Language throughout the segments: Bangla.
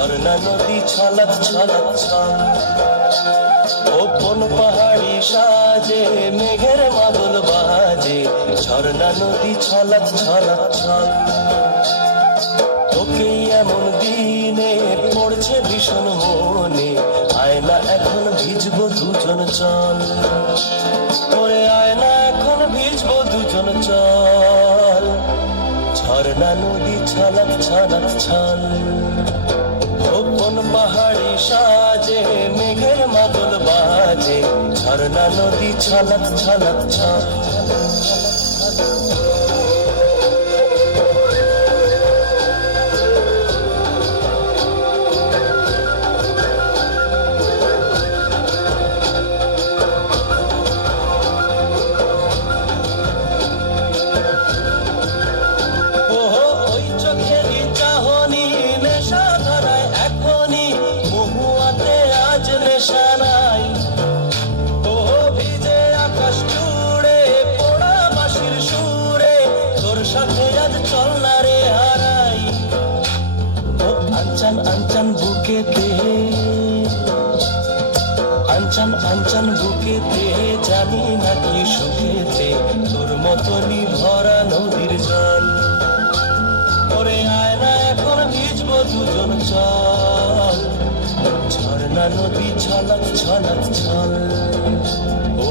ঝর্ণা নদী ছলক ছলক ছল। ও কোন পাহাড়ি সাজে মেঘের মাদল বাজে, ঝর্ণা নদী ছলক ছলক ছল। তোকে এমন দিনে পড়ছে ভীষণ মনে, আয়না এখন ভিজবো দুজন চল। ওরে আয়না এখন ভিজবো দুজন চল। ঝর্ণা নদী ছলক ছলক ছল। ও কোন পাহাড়ি সাজে মেঘের মাদল বাজে, ঝর্ণা নদী ছলক ছলক ছল। আঞ্চন বুকেতে, আঞ্চন আঞ্চন বুকেতে, জানি নাকি সুখেতে তোর মতনই ভরা নদীর জল। ওরে আয়না এখন ভিজবো দুজন চল। ঝর্ণা নদী ছলক ছলক ছল। ও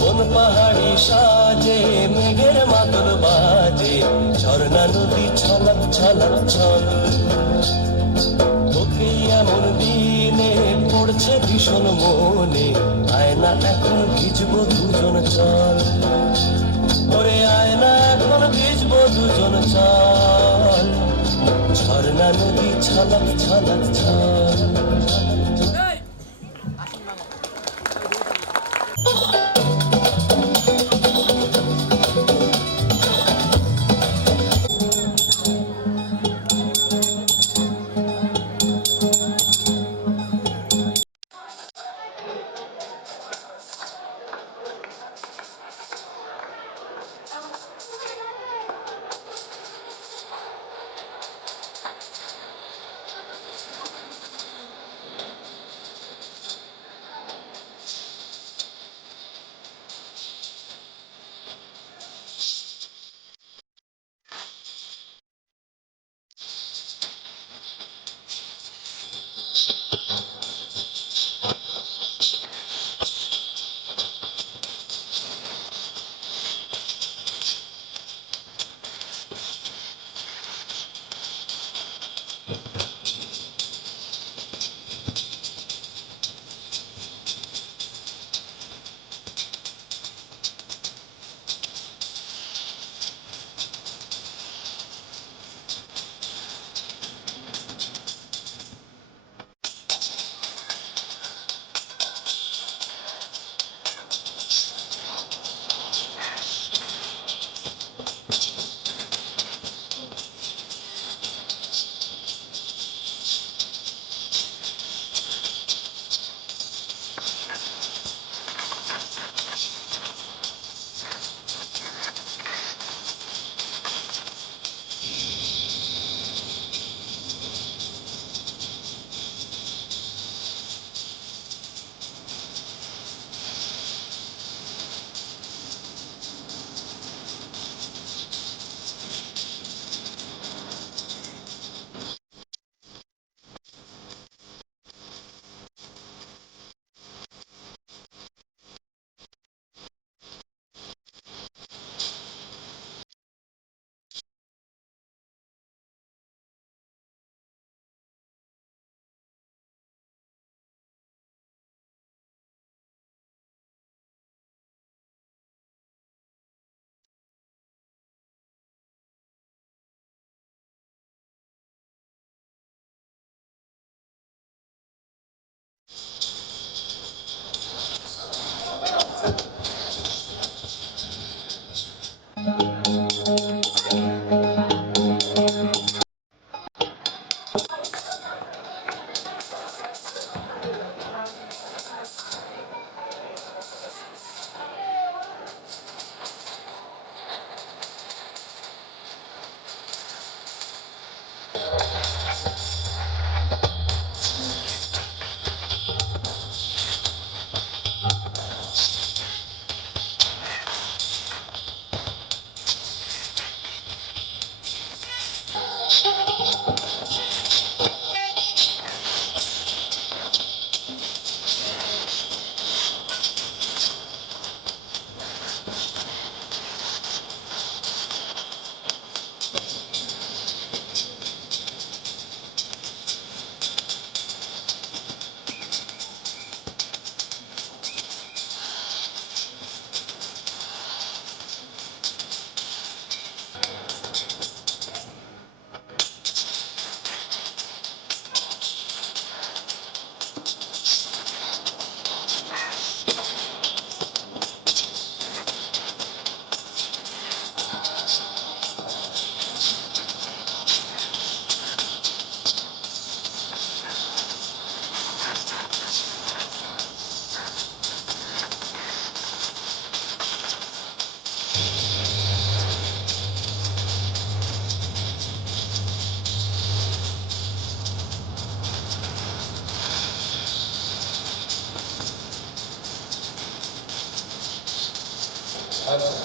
কোন পাহাড়ি সাজে মেঘের মাদল বাজে, ঝর্ণা নদী ছলক ছলক ছল। তোকে এমন দিনে পড়ছে ভীষণ মনে, আয়না এখন ভিজবো দুজন চল। ওরে আয়না এখন ভিজবো দুজন চল। ঝর্ণা নদী ছলক ছলক ছল।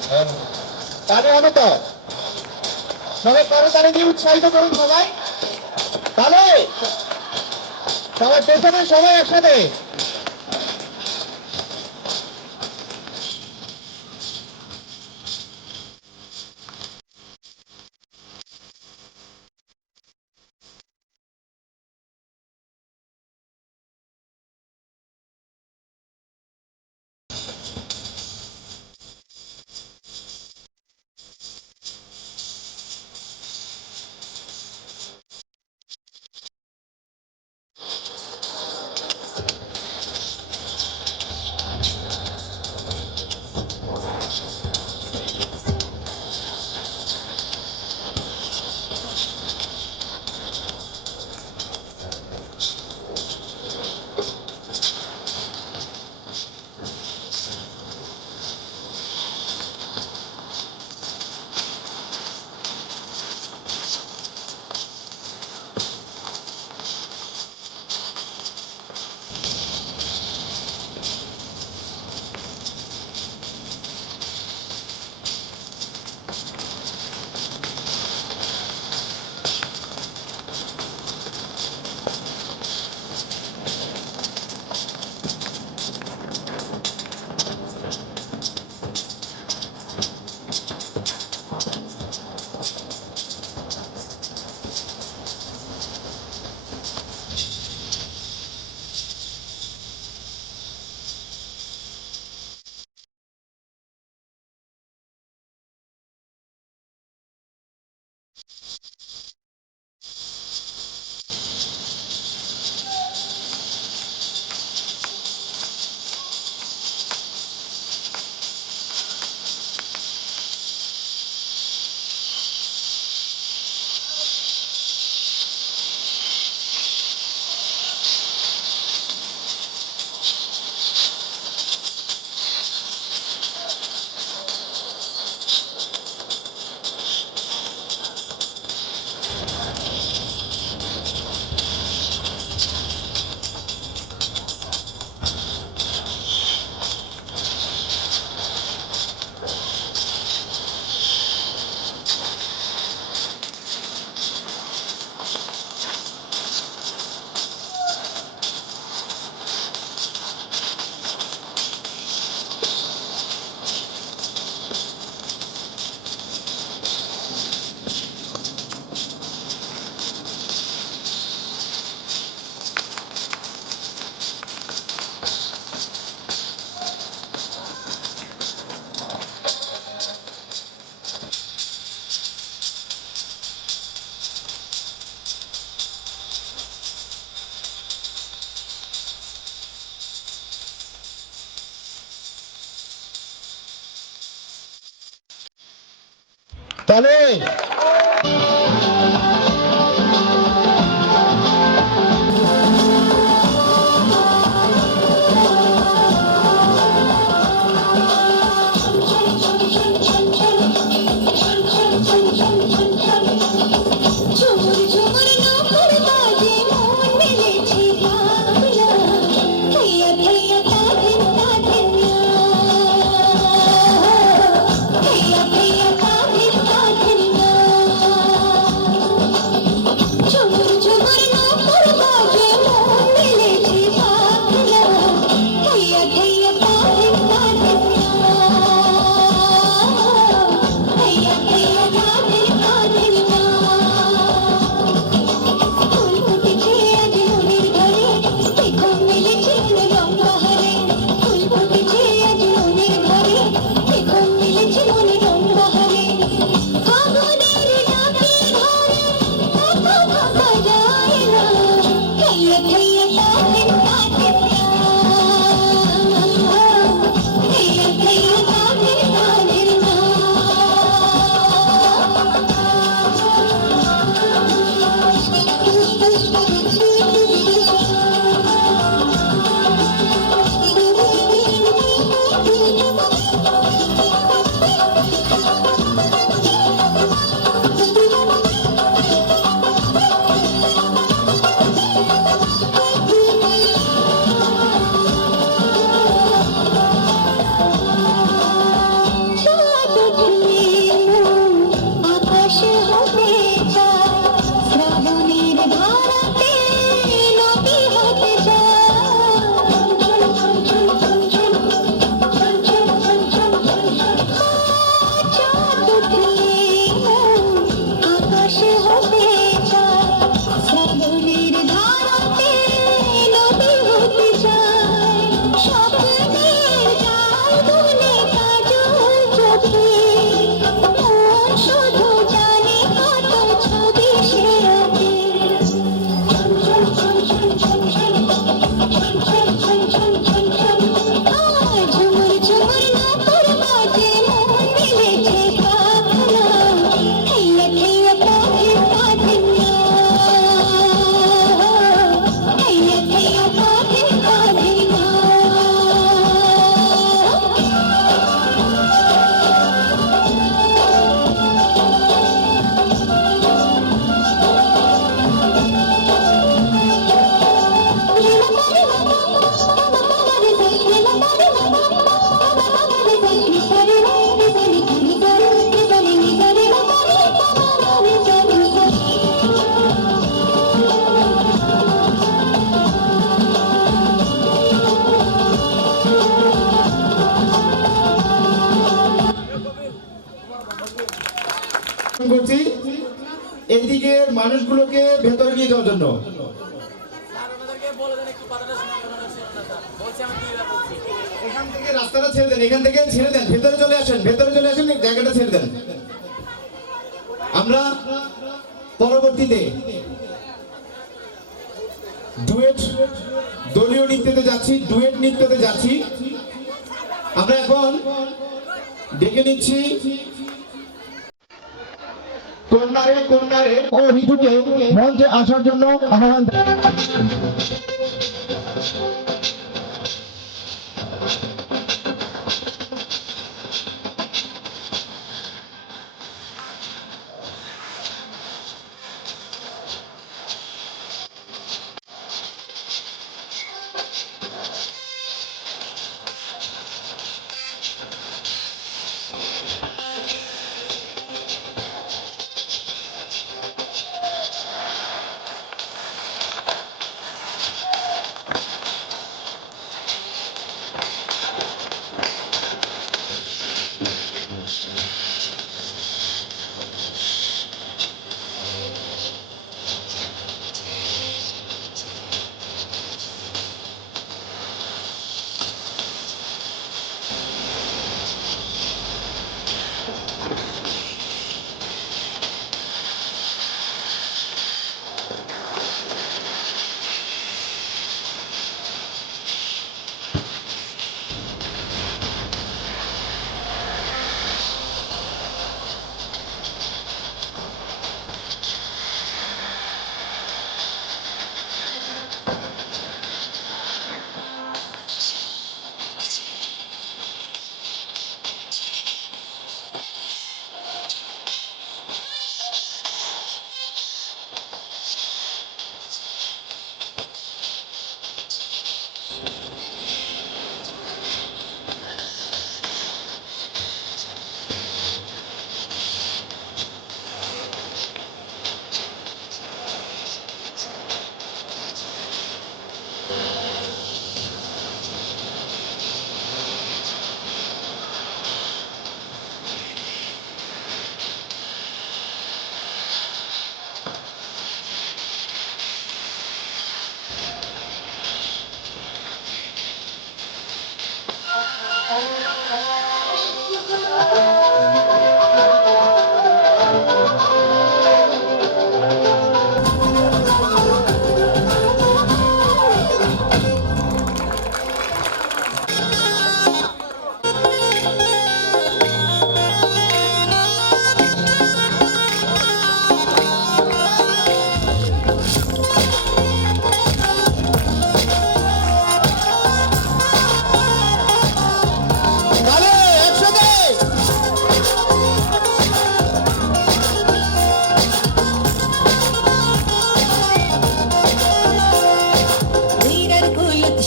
তাহলে হবে তো সবাই করতালি দিয়ে উৎসাহিত করুন সবাই তাহলে সবাই পেছনে সবাই একসাথে তাহলে জন্য। এখান থেকে রাস্তাটা ছেড়ে দেন, এখান থেকে ছেড়ে দেন, ভেতরে চলে আসেন, ভেতরে চলে আসেন, জায়গাটা ছেড়ে দেন। আমরা পরবর্তীতে ডুয়েট দলীয় নৃত্যতে যাচ্ছি, ডুয়েট নৃত্যতে যাচ্ছি। আমরা এখন ডেকে নিচ্ছি কন্যারে ও ঋতুকে মঞ্চে আসার জন্য আহ্বান।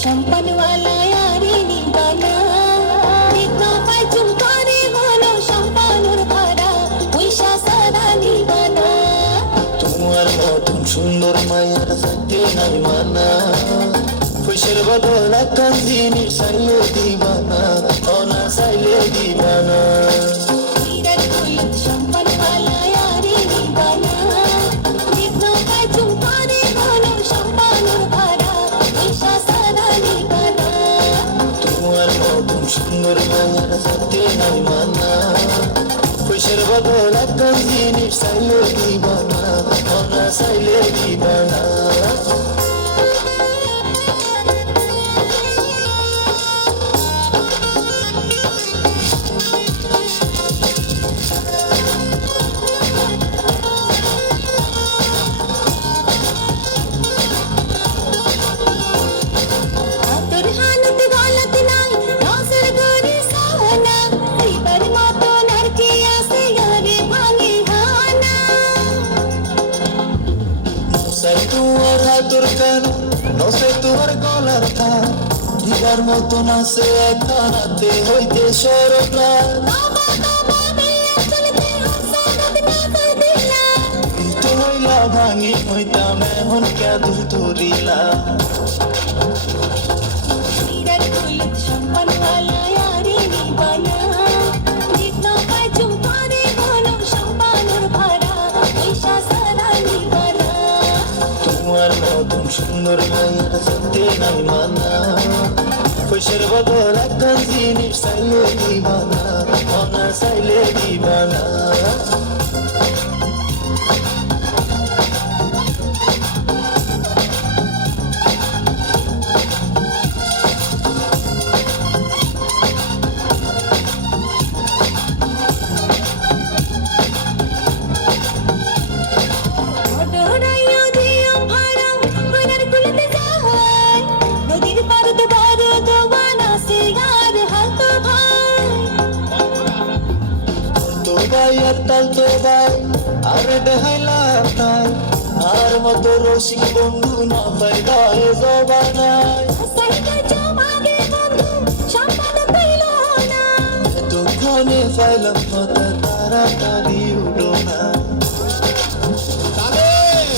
সম্পন वाला यारी निबाना इतना पाचुम करे হলো সম্পনুর ভরা পয়সা সারা নিবানা তোমার মতন সুন্দর মায়ার থাকতে নাই মানা খুশির বদল একখান জিনিস চাইলে দিবানা অনা চাইলে দিবানা হীরার কুলত সম্পন वाला यारी নিবানা ইतना পাচুম করে হলো সম্পনুর ভরা পয়সা সারা নিবানা তোমার মতন সুন্দর মায়ার থাকতে নাই মানা খুশির বদল একখান জিনিস চাইলে দিবানা অনা চাইলে দিবানা তোর হালত গলত নাই নজর করে সাহানা এবার মতো নারকে আসে ঘরে ভাঙে হানা নসাই তোমার হাতুর কান নসাই তোমার গলার কান দিবার মতন আছে একখানাতে হইতে সরকার বাবা বাবা বিয়ে চলতে হাসানত না কর দিলা তো হইলা ভাঙি হইতাম এখন কে দূর ধরিলা হীরার কুলত সম্পন वाला यारी নিবানা জিতনা পাচুম করে হলো সম্পনুর ভরা পয়সা সারা নিবানা তোমার তোমার মতন সুন্দর মায়ের সত্যি নাই মানা পয়সার বদল একখান জিনিস চাইলে দিবানা মনা চাইলে দিবানা দৌড়াইয়া দিও ভাড়া মনের কুলতে যায় নদীর পাড়তে বড় দোবানা সে আর হালতো ভাই তো ভাই আর তাল তো ভাই আর দেখাইলাম তাই আর মতো রসিক বন্ধু না পাই গায়ে জবানায় সাইকেল জমাগে বন্ধু সম্মান পেল না এতক্ষণে পাইলাম কথা তাড়াতাড়ি উঠো না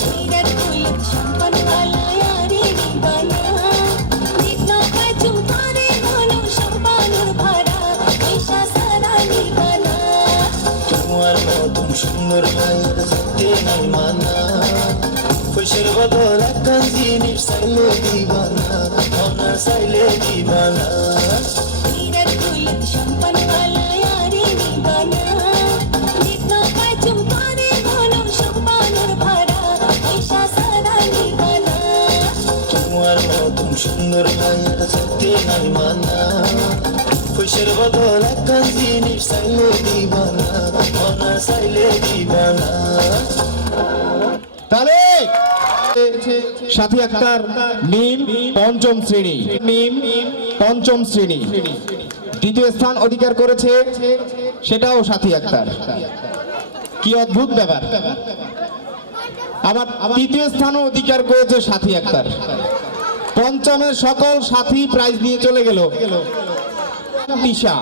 নীরের কুলত সম্মান পালায়ারে দিবানা নিত্য কাজুম করে হলো সম্মানের ভাড়া পয়সা সারা নিবানা তোমার মতন সুন্দর মায়ের সত্যি নাই মানা পয়সার বদল একখান জিনিস চাইলে দিবানা মনা চাইলে দিবানা নীরের কুলত সম্মান পালায়ারে দিবানা নিত্য কাজুম করে হলো সম্মানের ভাড়া পয়সা সারা নিবানা তোমার মতন সুন্দর মায়ের সত্যি নাই মানা পয়সার বদল একখান জিনিস চাইলে দিবানা মনা চাইলে দিবানা তাহলে সাথী আক্তার মিম পঞ্চম শ্রেণী দ্বিতীয় স্থান অধিকার করেছে সেটাও সাথী আক্তার কি অদ্ভুত ব্যাপার আবার তৃতীয় স্থানও অধিকার করেছে সাথী আক্তার পঞ্চমের সকল সাথী প্রাইজ নিয়ে চলে গেল তিশা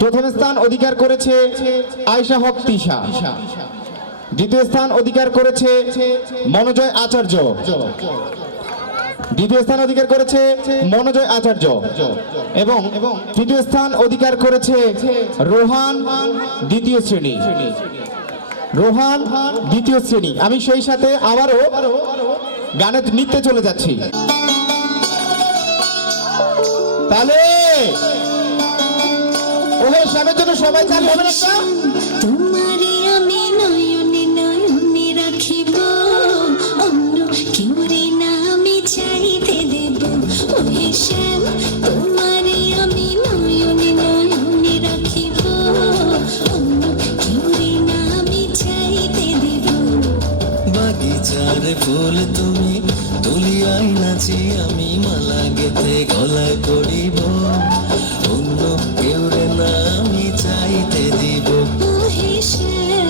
প্রথম স্থান অধিকার করেছে আয়েশা হক তিশা দ্বিতীয় স্থান অধিকার করেছে মনোজয় আচার্য দ্বিতীয় স্থান অধিকার করেছে মনোজয় আচার্য এবং তৃতীয় স্থান অধিকার করেছে রোহান দ্বিতীয় শ্রেণী আমি সেই সাথে আবারও গানে নৃত্যে চলে যাচ্ছি তাহলে ওহে সামনের জন্য সবাই চালু হবে না একটা? তোমারে আমি নয়নে নয়নে রাখিব অন্য কেউরে না আমি চাইতে দেব ওহে শ্যাম তোমারে আমি নয়নে নয়নে রাখিব অন্য কেউরে না আমি চাইতে দেব বাগিচার ফুল তুমি তুলিয়াই নাচি আমি মালা গেতে গলায় করিব অন্য কেউরে না আমি চাইতে দিব ওহে শ্যাম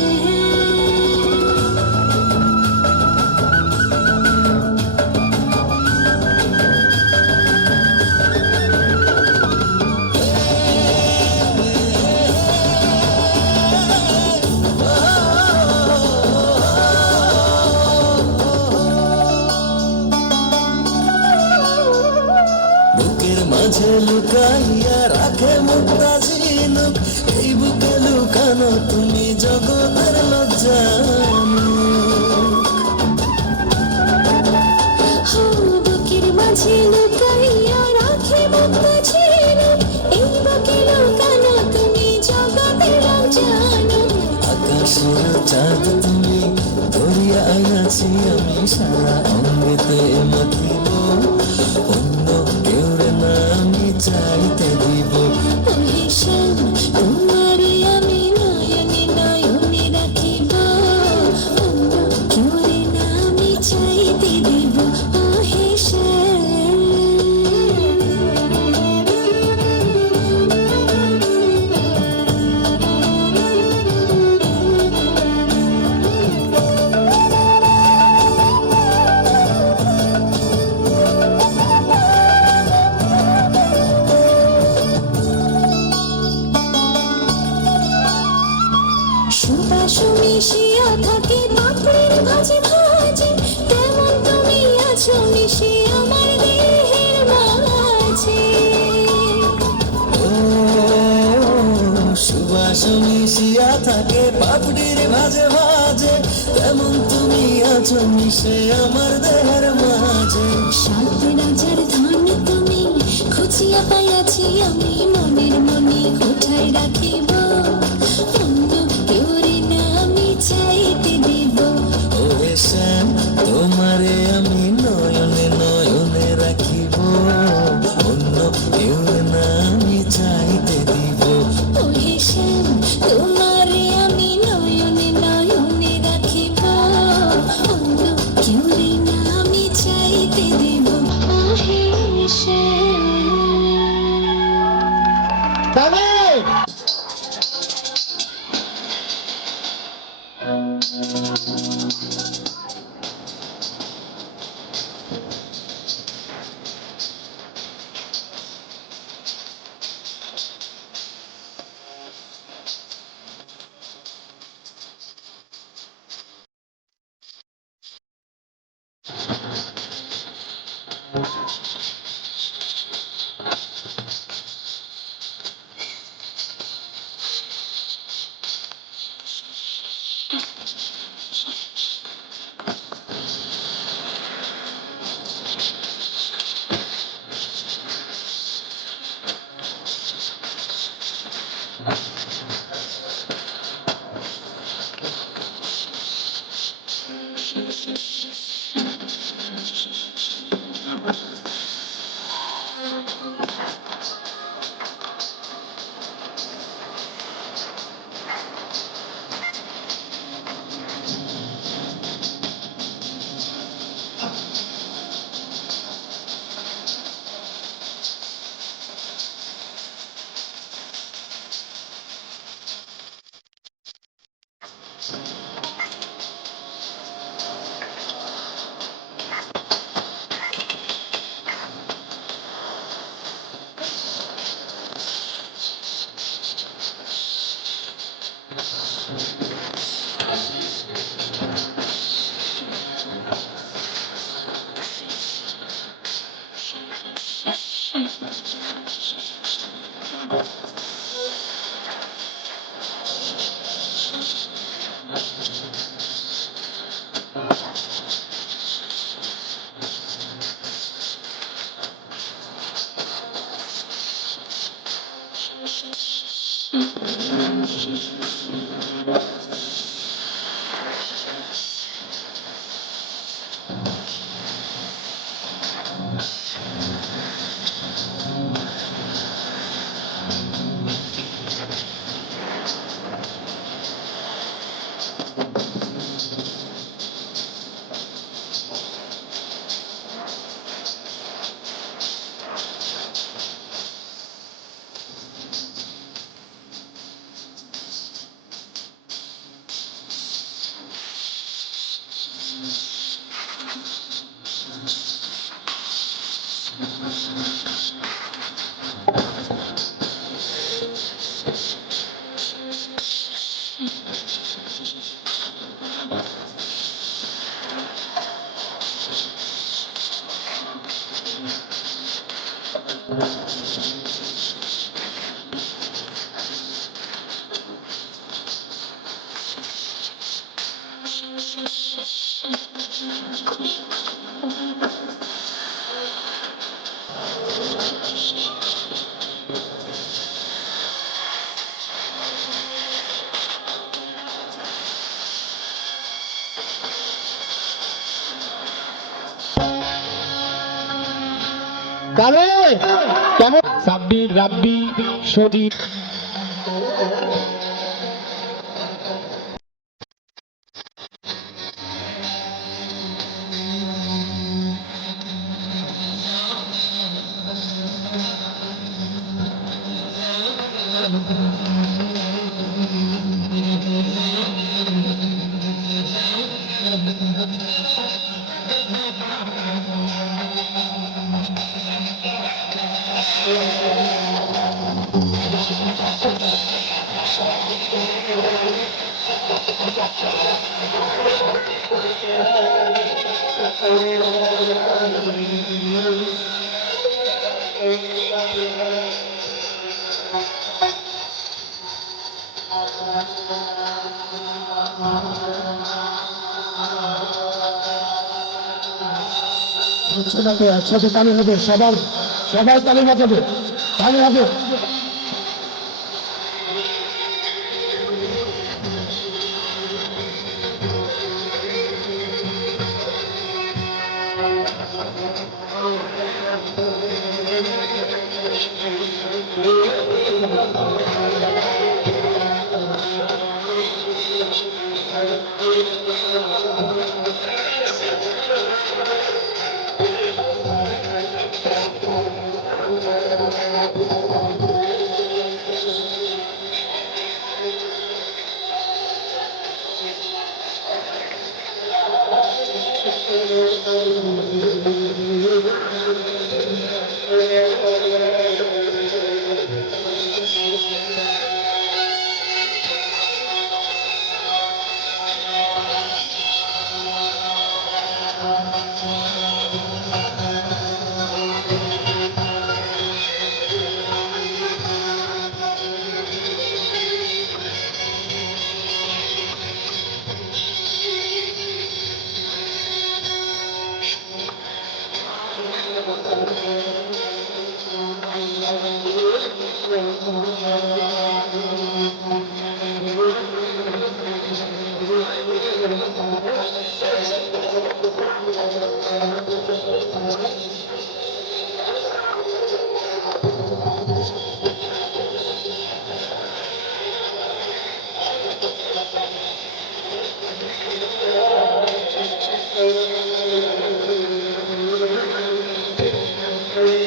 বুকের মাঝে লুকাইয়া রাখে মুক্তা ঝিনুক এই বুকে লুকানো তুমি জগতের লজ্জা বুকের মাঝে লুকাইয়া রাখে মুক্তা ঝিনুক এই বুকে লুকানো তুমি জগতের জানো আকাশের চাঁদ তুমি ধরিয়া আইনাছি আমি সারা অঙ্গেতে মাখিব অন্য কেউরে না আমি চাইতে দিব ওহে শ্যাম তোমারে আমি নয়নে নয়নে রাখিব অন্য কেউরে না আমি চাইতে দেব ওহে শ্যাম সুবাস মিশিয়া থাকে পাপড়ির ভাজে ভাজে তেমন তুমি আছো মিশে আমার দেহের মাঝে ও সুবাস মিশিয়া থাকে পাপড়ির ভাজে ভাজে তেমন তুমি আছো মিশে আমার দেহের মাঝে। সাত রাজার ধন তুমি খুঁজিয়া পাইয়াছি আমি মনের মনে কোঠায় রাখিব অন্য কেউরে না আমি চাইতে দিব। ওরে শ্যাম তোমারে আমি নয়নে নয়নে রাখিব অন্য কেউ না আমি চাইতে দিব। ওহে শ্যাম তোমারে আমি নয়নে নয়নে রাখিব অন্য কেউরে না আমি চাইতে দিব। ওহে শ্যাম। তাহলে তাহলে কেমন সাব্বির রাব্বি সজীব সেটাকে একসাথে তালি হবে, সবাই তালি বাজাবে, তালি হবে।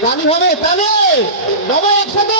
তালি হবে, তালি সবাই একসাথে।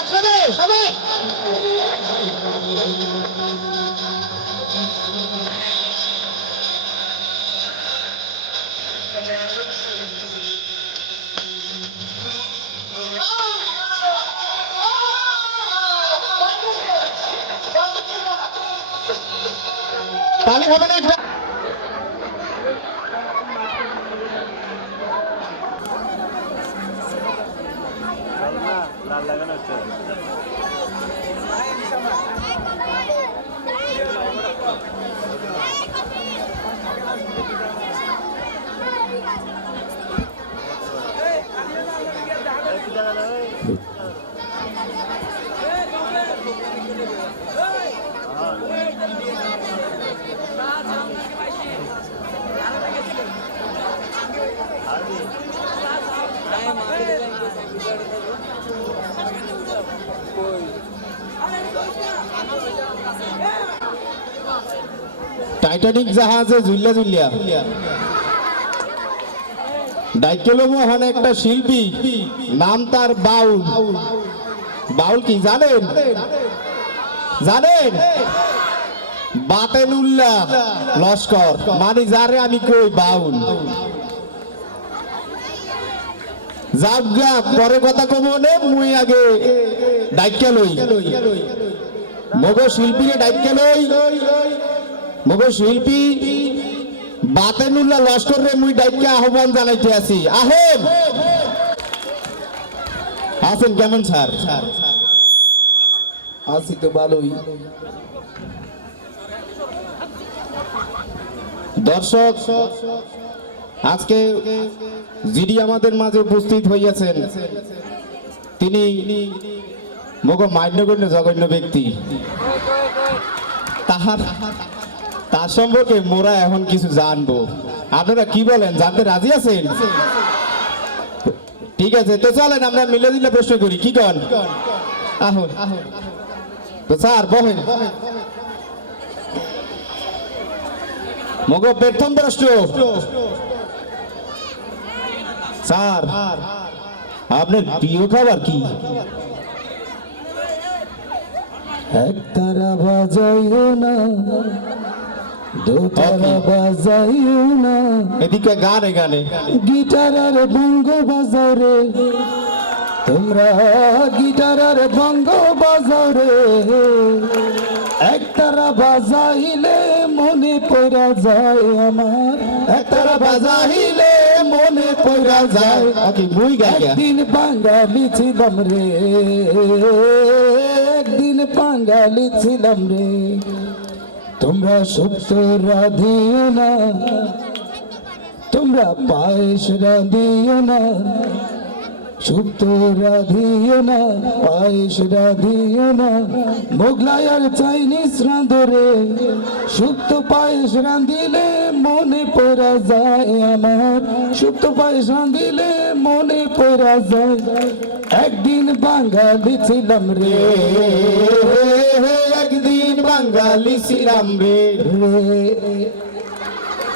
একসাথে সবাই। তালি হবে না একবার। টাইটানিক জাহাজে ঝুল্লা ঝুল্লিয়া ডাইকেলম ওখানে একটা শিল্পী, নাম তার বাউল। বাউল কি জানেন? জানেন? বাতেনুল্লাহ লস্কর, মানে যারে আমি কই বাউল। যাবগা পরে কথা কমনে, মুই আগে ডাইকা লই মগো শিল্পীরে ডাইকা লই। মগো শিল্পী বাতেনুল্লাহ লস্কর রে মুই ডাইকা আহ্বান জানাইতে আছি। আহেন আছেন কেমন স্যার? আছি তো ভালোই। দর্শক, আজকে যিনি আমাদের মাঝে উপস্থিত হইয়াছেন তিনি মগো মান্যগণ্য জঘন্য ব্যক্তি। তার সম্পর্কে মোরা এখন কিছু জানবো। আপনারা কি বলেন? জানতে রাজি আছেন? ঠিক আছে, তো চলেন আমরা মিলে দিলে প্রশ্ন করি। কি কন? আহো তো স্যার বহেন মগ প্রথম প্রশ্ন স্যার আপনার প্রিয় খাবার কি? একতারা বাজাইও না, দোতারা বাজাইও না, এদিকে গানে গানে গিটার আর বঙ্গ বাজাও রে, তোমরা গিটার আর বঙ্গ বাজাও রে, একতারা বাজাইলে মনে পড়া যায় আমার, একতারা বাজাইলে মনে পড়া যায়। ওকে মুই গাই একদিন বাঙালি ছিলাম রে, একদিন বাঙালি ছিলাম রে, তোমরা সত্য রাধিও না, তোমরা পায়েস রাধিও না, সুপ্ত রাধিও না, পায়েস রাধিও না, মোগলাই আর চাইনিজ রাঁধরে, সুপ্ত পায়েস রাঁধিলে মনে পড়া যায় আমার, সুপ্ত পায়েস রাঁধিলে মনে পড়া যায়। একদিন বাঙালি ছিলাম রে, একদিন বাঙালি ছিলাম রে।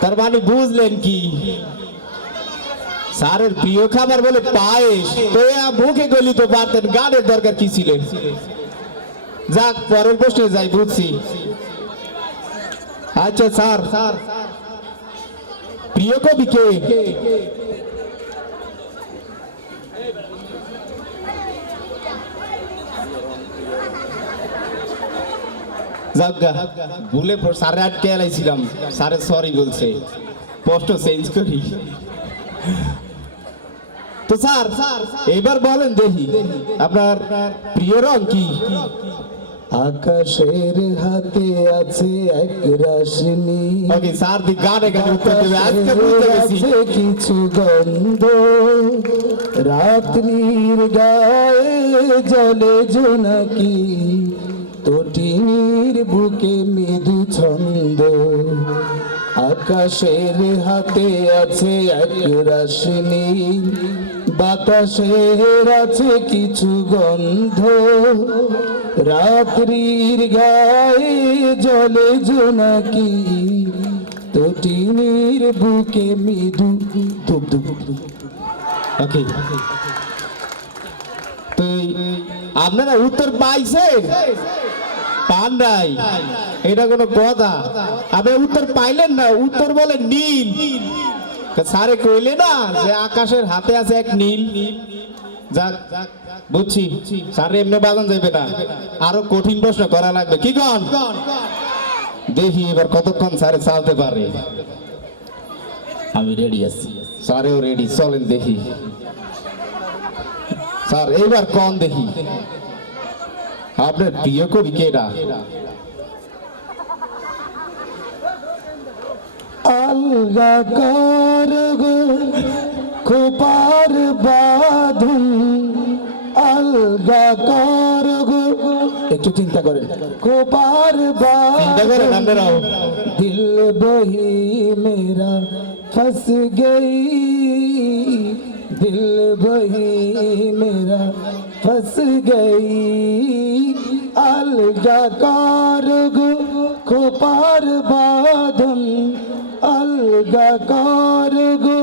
তার মানে বুঝলেন কি স্যারের প্রিয় খাবার বলে পায়েস, তো মুখে গলি তো পারতেন, গানের দরকার কি ছিল? যাক পরের প্রশ্নে যাই, বুঝছি। আচ্ছা স্যার প্রিয় কবি কে? যাজ্ঞা ভুলে স্যারে আটকে এলাইছিলাম, স্যারে সরি বলছে, প্রশ্ন চেঞ্জ করি। তো স্যার এবার বলেন দেখি আপনার প্রিয় রং কি? আকাশের হাতে আছে এক রাশনি, ওকে স্যার দি গানে গানে উত্তর দেবে, আজকে বুঝতে গেছি। আছে কিছু গন্ধ, রাত্রির গায়ে জলে জোনাকি, তটিনীর বুকে মৃদু ছন্দ, আকাশের হাতে আছে এক রাশনি, বাতাসের আছে কিছু গন্ধ, রাত্রির গায়ে জলে জোনাকি, তটিনীর বুকে মৃদু ধুপ ধুপ। ওকে তো আপনারা উত্তর পাইছেন? পান নাই, এটা কোনো কথা? আপনি উত্তর পাইলেন না, উত্তর বলে নীল। স্যারে কইলে না যে আকাশের হাতে আছে এক নীল। যাক বুঝছি, স্যারে এমনি বাজান যাবে না, আরো কঠিন প্রশ্ন করা লাগবে। কি কন দেখি এবার কতক্ষণ স্যারে চালতে পারে। আমি রেডি আছি, স্যারেও রেডি, চলেন দেখি। স্যার এইবার কন দেখি আপনার প্রিয় কবি কেডা? আলগা কর গো খোপার বাঁধন, আলগা কর গো, একটু চিন্তা করেন, খোপার চিন্তা করেন বাঁধন, আপনারাও। দিল বহি মেরা ফস গই, দিল বহি মেরা ফস গই, আলগা কর গো খোপার বাঁধন, আলগা কর গো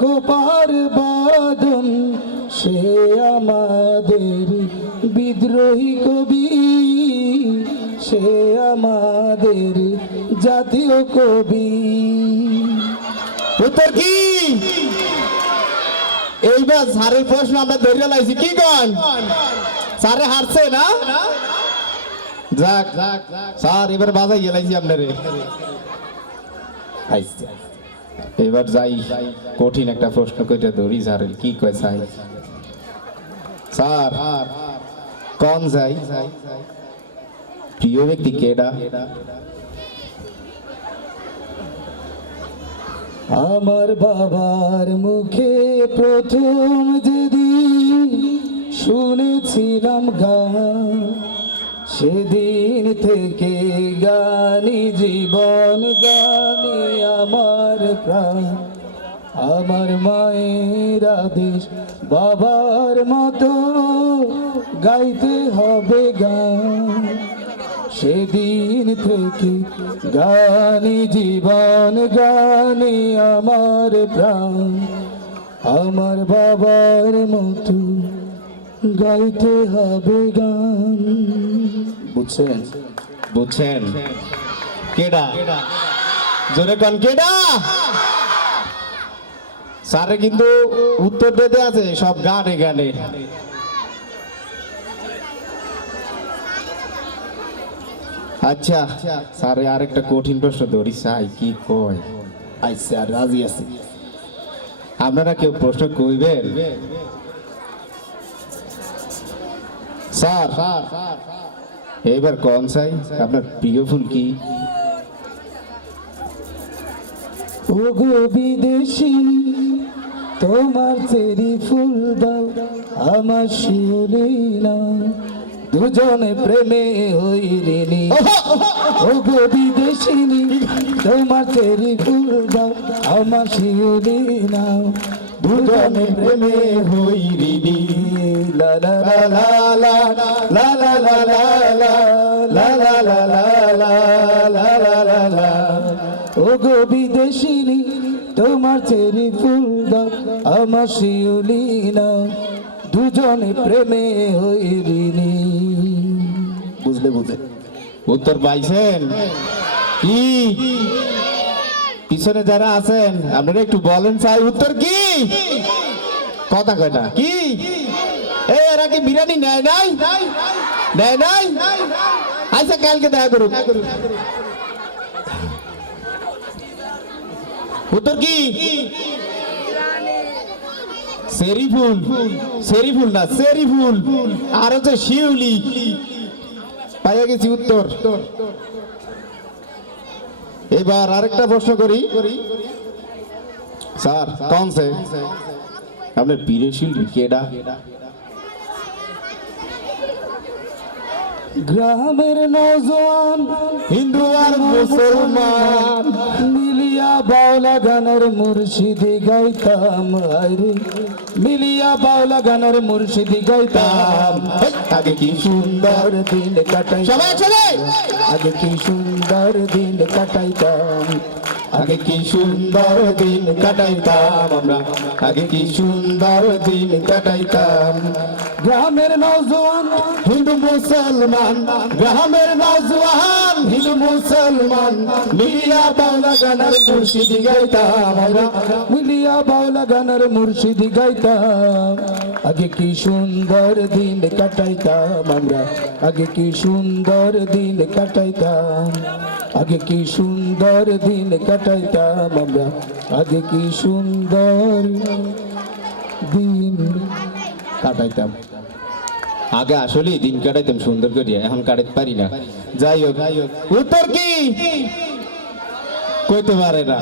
খোপার বাঁধন, সে আমাদের বিদ্রোহী কবি, সে আমাদের জাতীয় কবি। উত্তর কি? এইবার স্যারের প্রশ্ন আমরা ধরে লাইছি। কি কন স্যারে হারছে না? যাক স্যার এবার বাজাই গেলাইছি আপনারে। এবার যাই কঠিন একটা প্রশ্ন কইটা ধরি স্যারের, কি কয় চাই স্যার? কোন যাই প্রিয় ব্যক্তি কেডা? আমার বাবার মুখে প্রথম যেদিন শুনেছিলাম গান, সেদিন থেকে গানি জীবন, গানি আমার প্রাণ, আমার মায়ের আদেশ বাবার মতো গাইতে হবে গান, সেদিন থেকে গানি জীবন, গানি আমার প্রাণ, আমার বাবার মতো গাইতে হবে গান। বুঝছেন? বুঝছেন কেডা? জোরে কোন কেডা? স্যারে কিন্তু উত্তর দিতে আছে সব গানে গানে। আচ্ছা স্যারে আরেকটা কঠিন প্রশ্ন ধরি, চাই কি কয়? আচ্ছা রাজি আছি, আপনারা কেউ প্রশ্ন কইবেন? স্যার এইবার কোন চাই আপনার প্রিয় ফুল কি? ওগো বিদেশি তোমার চেরি ফুল দাও, আমার শিউলি না, দুজনে প্রেমে হইরিনি। ওগো বিদেশিনী তোমার চেরি ফুল দাও, আমার শিউলি না, দুজনে প্রেমে হইরিনি। লা লা লা লা লা লা লা লা লা লা লা লা লা লা লা লা লা লা। ওগো বিদেশিনী তোমার চেরি ফুল দাও, আমার শিউলি না, দুজনে প্রেমে হইরিনি। বুঝলে? বুঝে উত্তর পাইছেন কি? পিছনে যারা আছেন আপনারা একটু বলেন চাই উত্তর কি? কথা কয়টা কি? এরা কি বিরিয়ানি নেয় নাই? নেয় নাই? আচ্ছা কালকে দেখা করুক। উত্তর কি? সেরি ফুল। সেরি ফুল না, সেরি ফুল। আর হচ্ছে শিউলি। পাইয়া গেছি উত্তর। এবার আরেকটা প্রশ্ন করি স্যার, কোন সে আপনার প্রিয় শিল্পী কেডা? গ্রামের নওজোয়ান হিন্দু আর মুসলমান মিলিয়া বাউলা গানের মুর্শিদি গাইতাম, আরে মিলিয়া বাউলা গানের মুর্শিদি গাইতাম। আগে কি সুন্দর দিন কাটাই, সবাই চলে, আগে কি সুন্দর দিন কাটাইতাম, আগে কি সুন্দর দিন কাটাইতাম আমরা, আগে কি সুন্দর দিন কাটাইতাম। গ্রামের নওজোয়ান হিন্দু মুসলমান, গ্রামের নওজোয়ান হিন্দু মুসলমান মিলিয়া বাউলা গানের মুর্শিদি গাইতাম আমরা, মিলিয়া বাউলা গানের মুর্শিদি গাইতাম। আগে কি সুন্দর দিন কাটাইতাম আমরা, আগে কি সুন্দর দিন কাটাইতাম, আগে কি সুন্দর দিন কাটাইতাম আমরা, আগে কি সুন্দর দিন কাটাইতাম। আগে আসলে দিন কাটাইতাম সুন্দর করিয়া, এখন কাটাইতে পারি না। যাই হোক, উত্তর কি কইতে পারে না।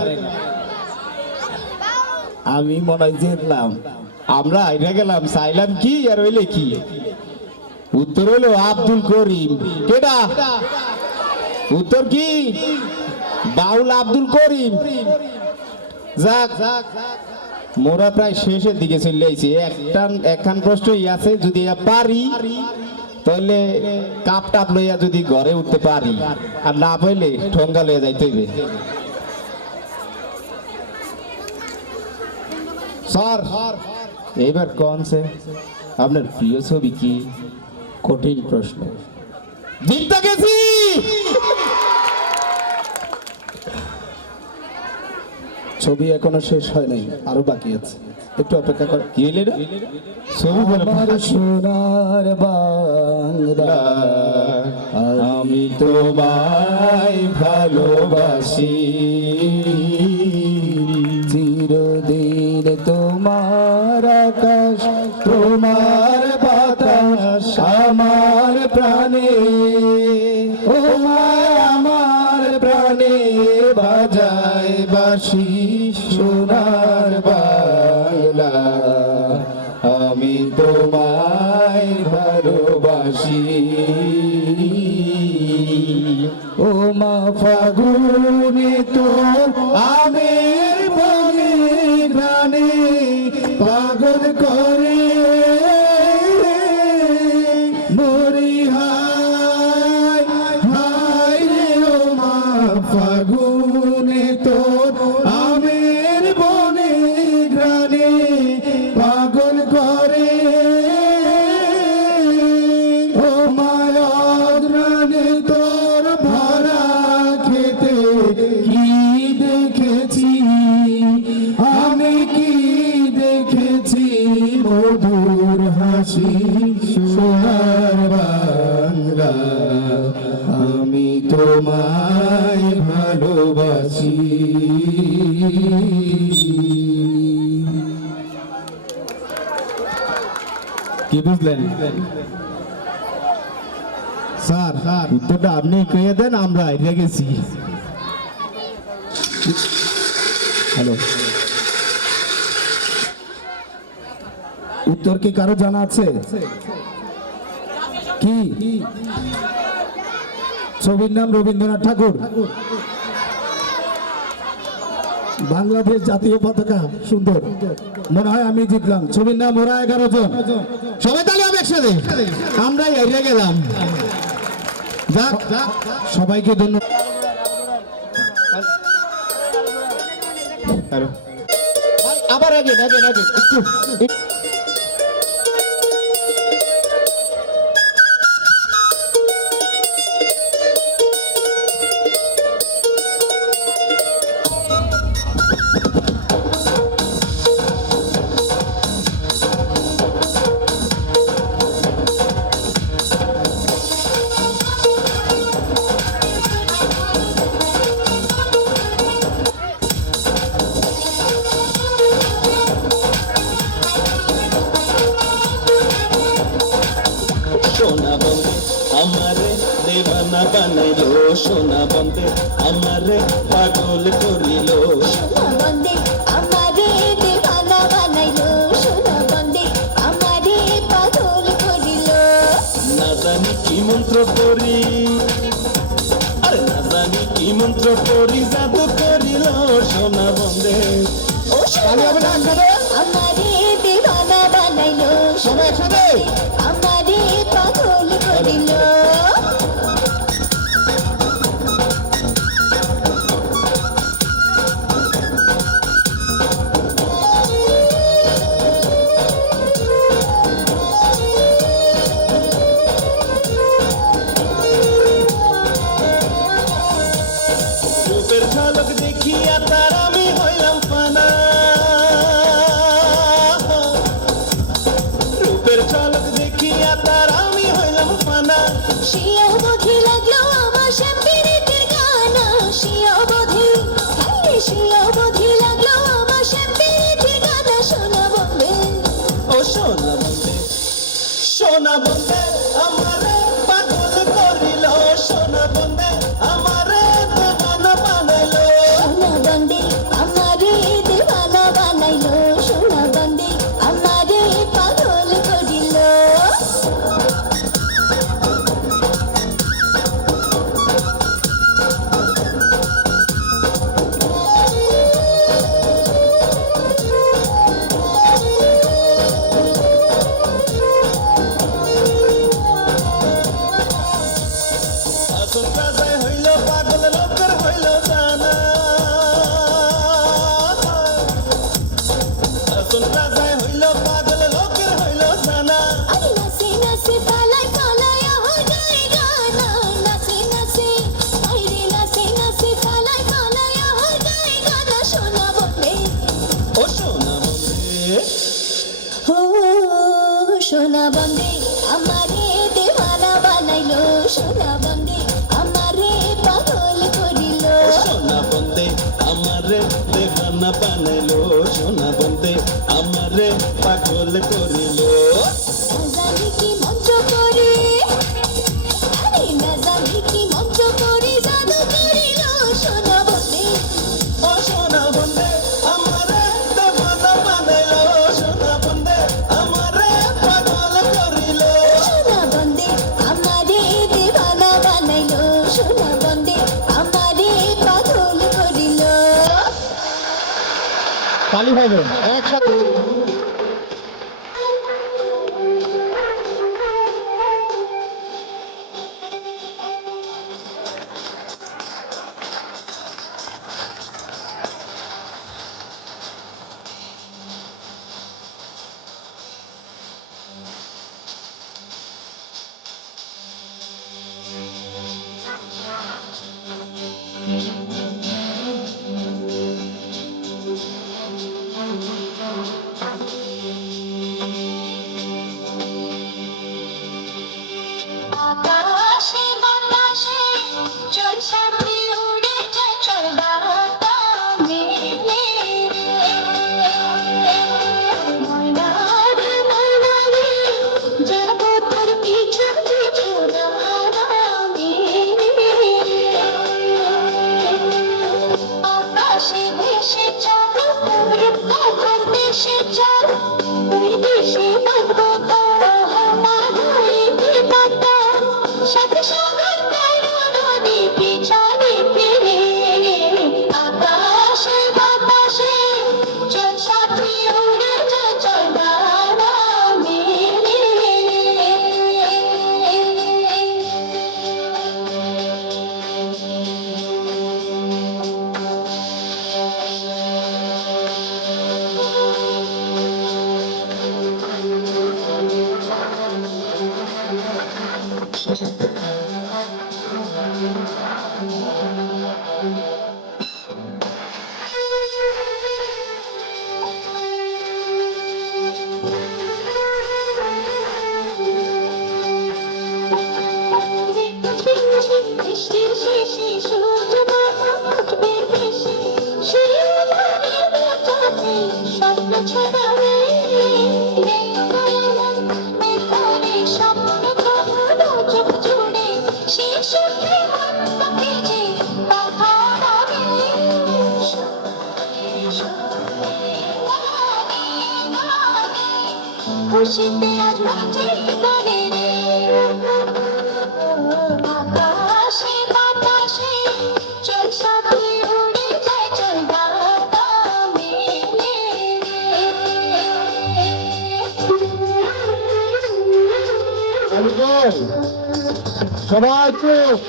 আমি মনে হয় যেতাম, আমরা আইরা গেলাম, চাইলাম কি আর হইলে কি? উত্তর হইলো আব্দুল করিম। কেডা? উত্তর কি? বাউল আব্দুল করিম। যাক, মোরা প্রায় শেষের দিকে চলে আইছি। একখান প্রশ্নই আছে, যদি পারি তাহলে কাপ টাপ লইয়া যদি ঘরে উঠতে পারি, আর না পাইলে ঠোঙ্গা লইয়া যাইতে হইবে। স্যার এইবার কোন সে আপনার প্রিয় ছবি কি? কঠিন প্রশ্ন। জিততে গেছি। ছবি এখনো শেষ হয় নাই, আরো বাকি আছে, একটু অপেক্ষা কর। কি হইলে না? ছবি বলে আমার সোনার বাংলা, আমি তোমায় ভালোবাসি, চিরদিন তোমার আকাশ, তোমার বাতাস আমার প্রাণে, ও মায় আমার প্রাণে বাজায় বাঁশি সোনার বাংলা, আমি তোমায় ভালোবাসি। ও মা ফাগুনে তোর আমের বনে প্রাণে পাগল করে, বুঝলেন স্যার উত্তরটা আপনি কয়ে দেন আমরা রেগেছি হ্যালো উত্তর কি কারো জানা আছে কি ছবির নাম রবীন্দ্রনাথ ঠাকুর বাংলাদেশ জাতীয় পতাকা সুন্দর মনে হয় আমি জিতলাম ছবির নাম ওরা 11 জন সবাই তাহলে হবে একসাথে আমরাই হেরে গেলাম যাক সবাইকে ধন্যবাদ আবার আগে একটু সোনা বন্দে আমারে দেবানা বানাইলো সোনা বন্দে আমারে পাগল করিল সোনা বন্দে আমারে দেওয়ানা বানাইলো সোনা বন্দে আমারে পাগল করিল না জানি কি মন্ত্র করি আরে না জানি কি মন্ত্র করি জাদু করিল সোনা বন্দে ও সোনা বন্দে আমারে দেওয়ানা বানাইলো সোনা বন্দে আমারে পাগল করিল রূপের ঝলক দেখিয়া তার আমি হইলাম ফানা রূপের ঝলক দেখিয়া তার আমি হইলাম ফানা শিয়া বোধি লাগলো আমার শ্যাম্পিরিতের গানা শিয়া বোধি হাইরে শিয়া বোধি লাগলো আমার শ্যাম্পিরিতের গানা সোনা বন্দে ও সোনা বন্দে সোনা বন্দে আমারে পাগল করিল সোনা বন্দে আমারে দেবানা বানাইলো সোনা বন্দে আমারে দেওয়ানা বানাইলো সোনা বন্দে আমারে পাগল করিল আসল রাজায় হইল পাগল লোকের হইল জানা আসল রাজায় হইল পাগল লোকের হইল জানা আরে নাচে নাচে পালাই পালাই আমার গায়ে গানা নাচে নাচে আইরে নাচে নাচে পালাই পালাই আমার গায়ে গানা সোনা বন্দে ও সোনা বন্দে ও সোনা বন্দে আমারে দেওয়ানা বানাইলো সোনা বন্দে আমারে পাগল করিল সোনা বন্দে আমারে দেবানা বানাইলো সোনা বন্দে আমারে পাগল করিল না জানি কি মন্ত্র করি আরে না জানি কি মন্ত্র করি জাদু করিল সোনা বন্দে ও সোনা বন্দে আমারে দেবানা বানাইলো সোনা বন্দে আমারে পাগল করিল সোনা বন্দে আমারে দেওয়ানা বানাইলো সোনা বন্দে আমারে পাগল করিল তালি হবে একসাথে সাথে সাগর নদী পিছনে ফিরে আকাশে বাতাসে চল সাথী উড়ে চল চল ডানা মেলে বৃষ্টির শেষে সূর্য মাথা উঠবে ভেসে সেই উঠানের বাতাসে স্বপ্ন ছড়াবে মেঘরে স্বপ্ন কখনো চোখ জুড়ে সেই সত্যি মন পাখি যে কথা বলে খুশিতে আজ নাচে গানে রে আকাশে বাতাসে চল সাথী উড়ে যায় চল ডানা মেলে সবাই চুপ।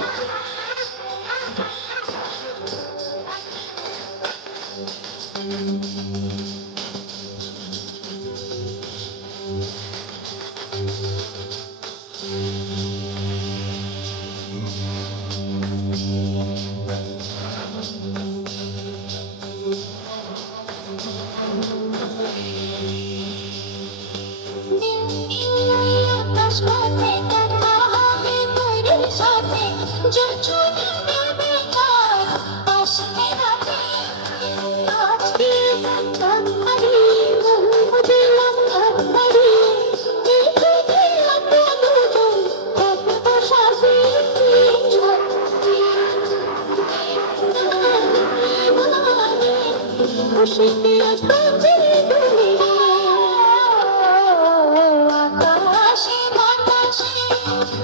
আকাশ পথে দেখা হবে তোর সাথে যে ছুটি নেবে তার আসবে রাতে আজকে কান্নারি বুঝলাম কান্নারি দেখে আমরা দুজন কত শাসি খুশিতে আজ বাজে দুলি আকাশে বাতাসে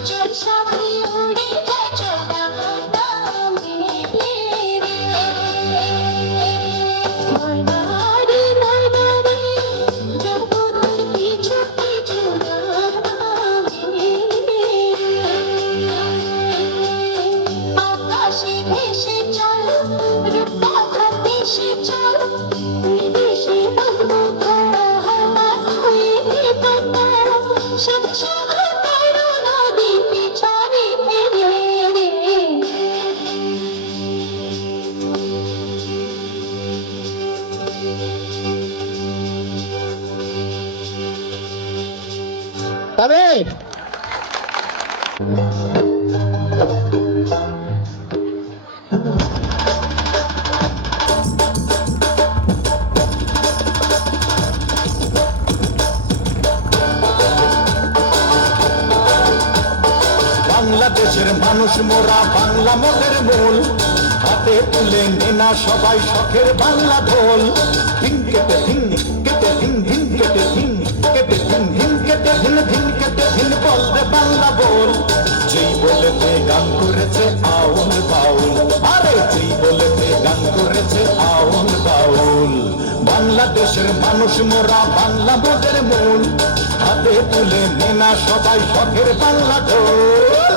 চল সাথী উড়ে যায় চল ডানা মেলে নয়নারে নয়নারে জগতের পিছু পিছু ডানা মেলে আকাশে ভেসে চল রূপকথা দেশে চল বিদেশে বলবো ধরা হাওয়া হয়ে বেদনা সাথে সাথে তেরো নদী পিছনে ফিরে তবে বাংলাদেশের মানুষ মোরা বাংলা মোদের মূল হাতে তুলে নেনা সবাই শখের বাংলা ঢোল ধিন কেটে ধিন কেটে ধিন ধিন কেটে ধিন কেটে ধিন ধিন কেটে ধিন ধিন কেটে ধিন বলতে বাংলা বল যেই বলেতে গান করেছে আউল বাউল আরে যেই বলেতে গান করেছে আউল বাউল বাংলাদেশের মানুষ মোরা বাংলা মোদের মূল হাতে তুলে নেনা সবাই শখের বাংলা ঢোল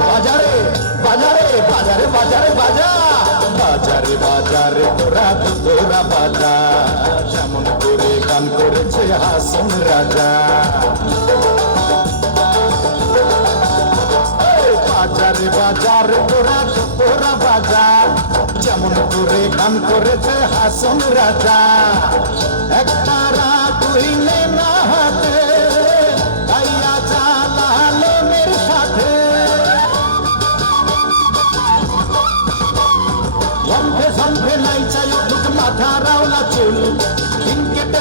বাজারে বাজারে বাজারে বাজারে বাজা বাজারে বাজারে তোরা বাজা যেমন করে গান করেছে হাসন রাজা বাজারে বাজারে তোরা বাজা যেমন করে গান করেছে হাসন রাজা একটা রাত হইলে না হাতে গাইয়া চালালের সাথে ঝম্পে ঝম্পে নাই চাই উঠুক মাথা রাওলা চুল ধিন কেটে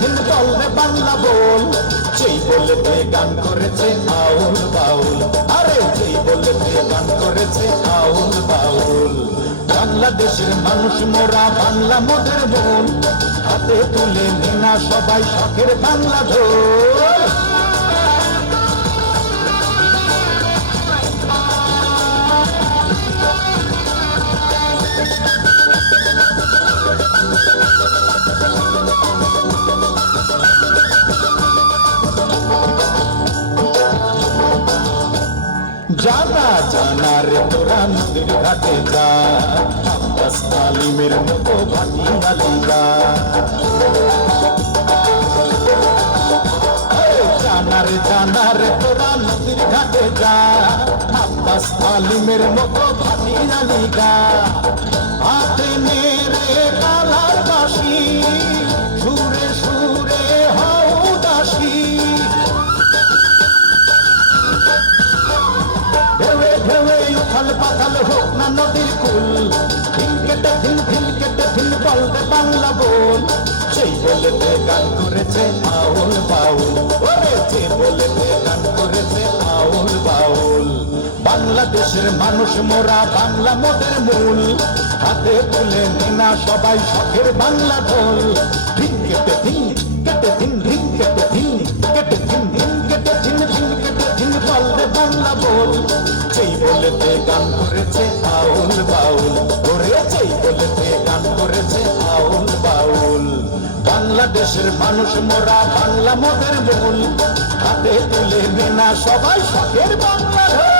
ধিন বলবে বাংলা বল যেই বলেতে গান করেছে আউল বাউল, আরে যেই বলেতে গান করেছে আউল বাউল। বাংলাদেশের মানুষ মোরা, বাংলা মোদের মূল, হাতে তুলে নিনা সবাই শখের বাংলা ঢোল। জানা জানা রে তোরা নদীর ঘাটে যা, আব্বাস তালিমের মতো ভাটি গালি গা। জানা রে তোরা নদীর ঘাটে যা, আব্বাস তালিমের মতো ভাটি গালি গা। হাতে নেড়ে কালার বাঁশি, সুরে সুরে হও দাসী। ঢেউয়ে ঢেউয়ে উথাল পাথাল হোক না নদীর কুল, ধিন কেটে ধিন ধিন কেটে ধিন বলবে বাংলা বল। সেই বলেতে গান করেছে আউল বাউল, ওরে যে বলেতে গান করেছে আউল বাউল। বাংলাদেশের মানুষ মোরা, বাংলা মোদের মূল, হাতে তুলে নিনা সবাই শখের বাংলা ঢোল। ধিন কেটে ধিন কেটে ধিন ধিন কেটে ধিন কেটে ধিন ধিন কেটে ধিন ধিন কেটে ধিন বলবে বাংলা বল। যেই বলেতে গান করেছে আউল বাউল, ওরে যেই বলেতে গান করেছে আউল বাউল। বাংলাদেশের মানুষ মোরা, বাংলা মোদের মূল, হাতে তুলে নিনা সবাই শখের বাংলা ঢোল।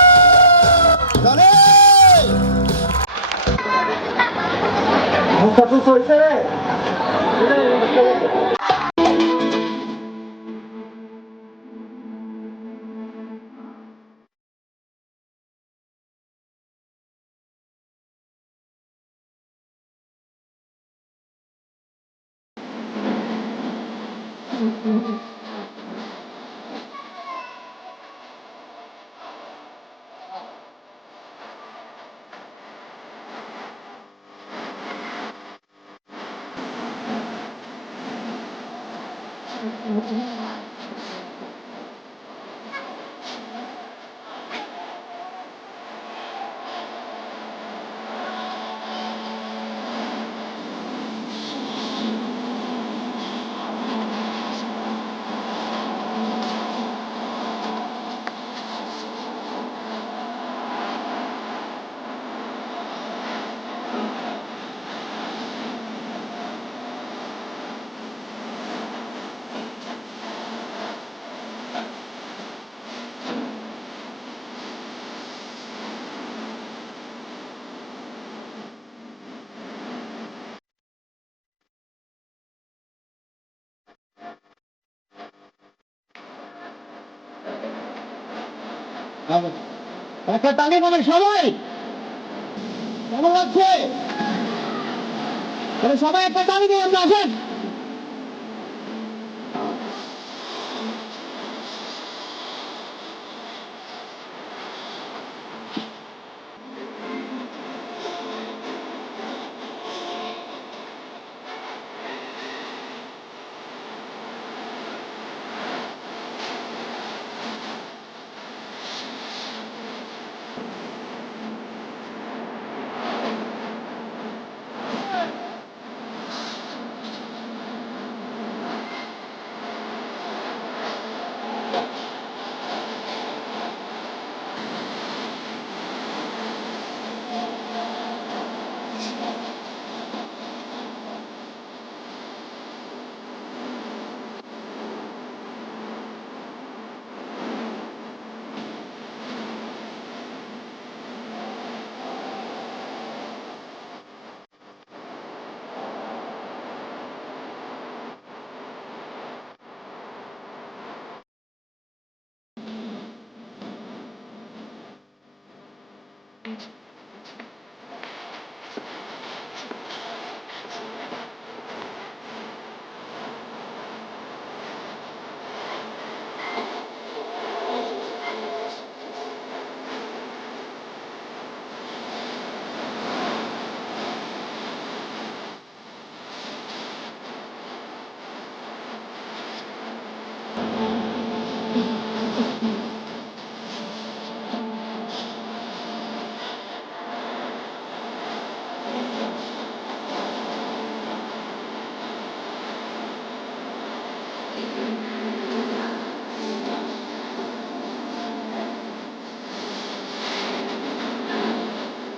একটা টাঙ্গি পাবেন সবাই, কেমন লাগছে? সবাই একটা টাঙ্গি দিয়ে আমরা আসেন।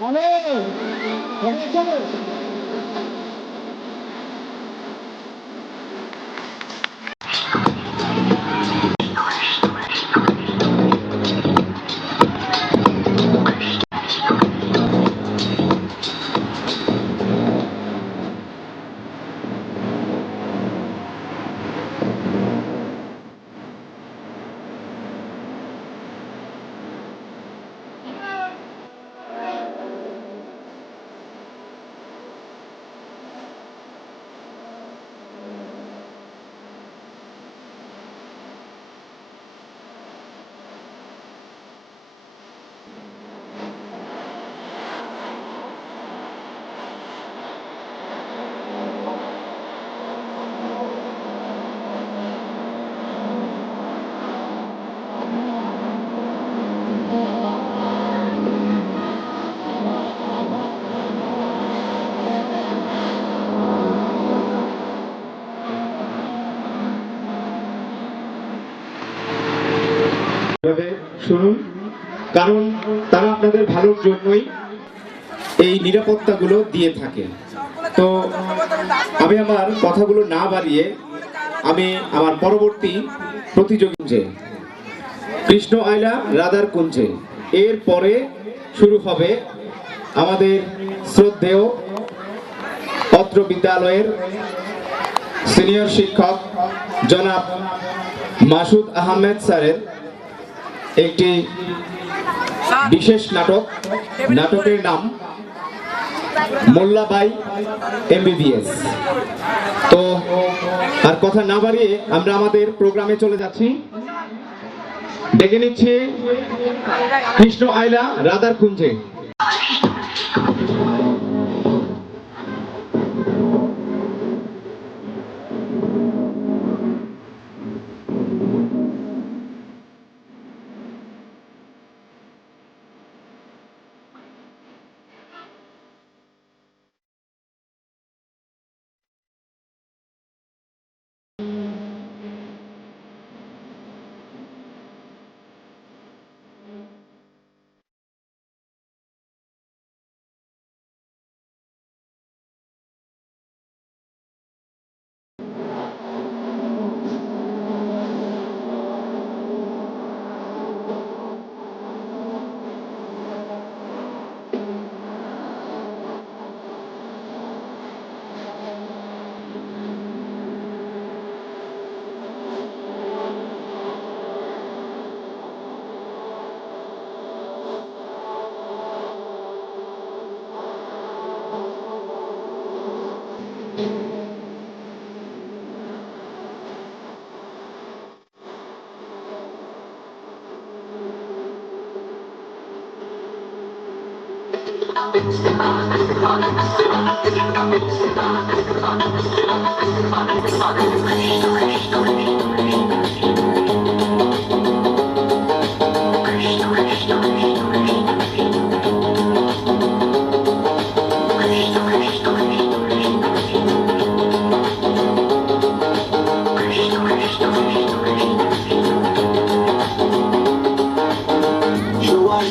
চলো চলো এভাবে শুনুন, কারণ তারা আপনাদের ভালোর জন্যই এই নিরাপত্তাগুলো দিয়ে থাকে। তো আমি আমার কথাগুলো না বাড়িয়ে আমি আমার পরবর্তী প্রতিযোগী যে কৃষ্ণ আইলা রাধার কুঞ্জে, এর পরে শুরু হবে আমাদের শ্রদ্ধেয় অত্র বিদ্যালয়ের সিনিয়র শিক্ষক জনাব মাসুদ আহমেদ স্যারের একটি বিশেষ নাটক। নাটকের নাম মোল্লাবাই MBBS। তো আর কথা না বাড়িয়ে আমরা আমাদের প্রোগ্রামে চলে যাচ্ছি। ডেকে নিচ্ছি কৃষ্ণ আইলা রাধার কুঞ্জে।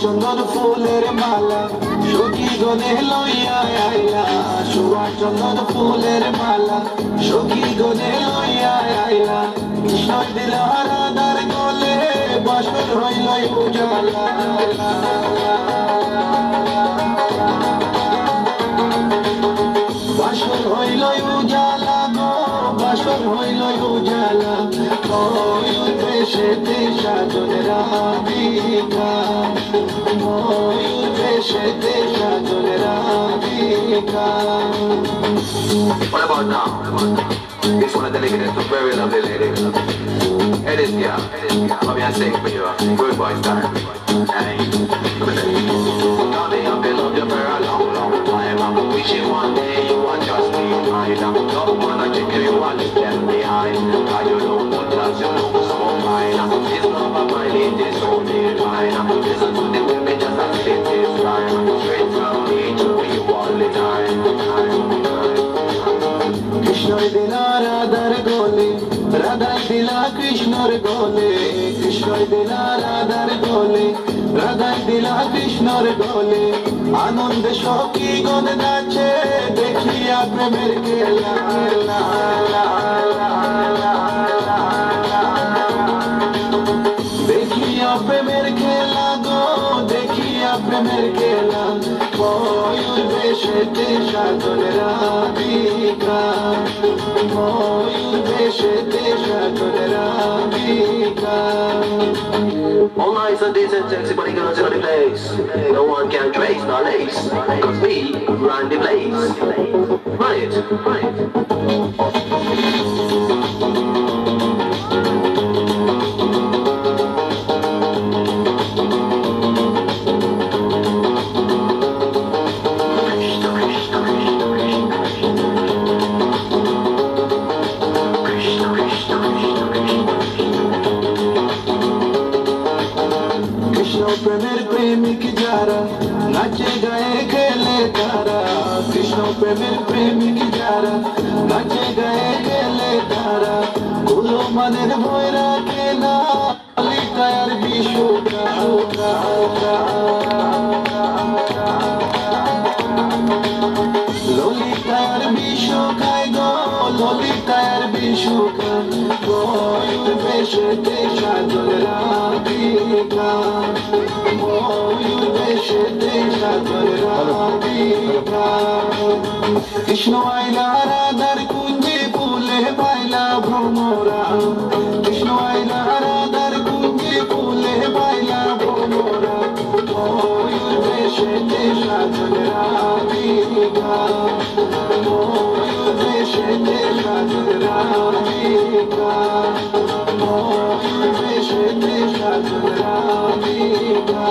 চন্দন ফুলের মালা সখী গনে লইয়া আইলা, সুয়া চন্দন ফুলের মালা সখী গনে লইয়া আইলা। কৃষ্ণ দিল রাধার গলে বাসর হইল উজালা, বাসর হইল উজালা গো, বাসর হইল উজালা। ময়ূর বেশেতে সাজন রাধিকা, ময়ূর বেশেতে সাজন Radhika. What about now? This one of the ladies is a very lovely lady. It is, yeah. Come here and sing for you. Good boy style. Hey, come here. Darling, I've been loving you for a long, long time. I'm wishing one day you would just be mine. I don't wanna take you and just left behind. Cause you don't look like you look so fine. This love of mine, it is so divine. Listen to the women just as it is time. Straight from me to you all the time. কৃষ্ণই দিলা রাধার গোলে, রাধাই দিলা কৃষ্ণর গোলে, কৃষ্ণই দিলা রাধার গোলে, রাধা সাজাই দিলা কৃষ্ণর দোলে আনন্দে সখী গণ নাচে দেখিয়া প্রেমের খেলা লা, লা, লা, লা, লা, লা। দেখিয়া প্রেমের খেলা গো দেখিয়া প্রেমের খেলা ময়ূর বেশেতে সাধন রাধিকা ময়ূর বেশেতে সাধন Radhika All nice and decent, sexy body girls in the place. No one can trace the lace, cause we run the place. Run it, run it. Krishna প্রেমের প্রেমিক যারা নাচে গায়ে খেলে তারা কৃষ্ণ প্রেমের প্রেমিক যারা নাচে গায়ে খেলে তারা কুলো মানের ভয় রাখে না লিটায়ার বিশুকা ললিতার বিশুকায় গো ললিতার বিশুকা ময়ূর বেশেতে সাজল রাধিকা ময়ূর বেশেতে সাজল রাধিকা কৃষ্ণ আইলা রাধার কুঞ্জে ফুলে পাইলা ভ্রমরা কৃষ্ণ আইলা রাধার কুঞ্জে ফুলে পাইলা ভ্রমরা ময়ূর বেশেতে সাজল রাধিকা ময়ূর বেশেতে সাজল রাধিকা ময়ূর বেশেতে সাজল রাধিকা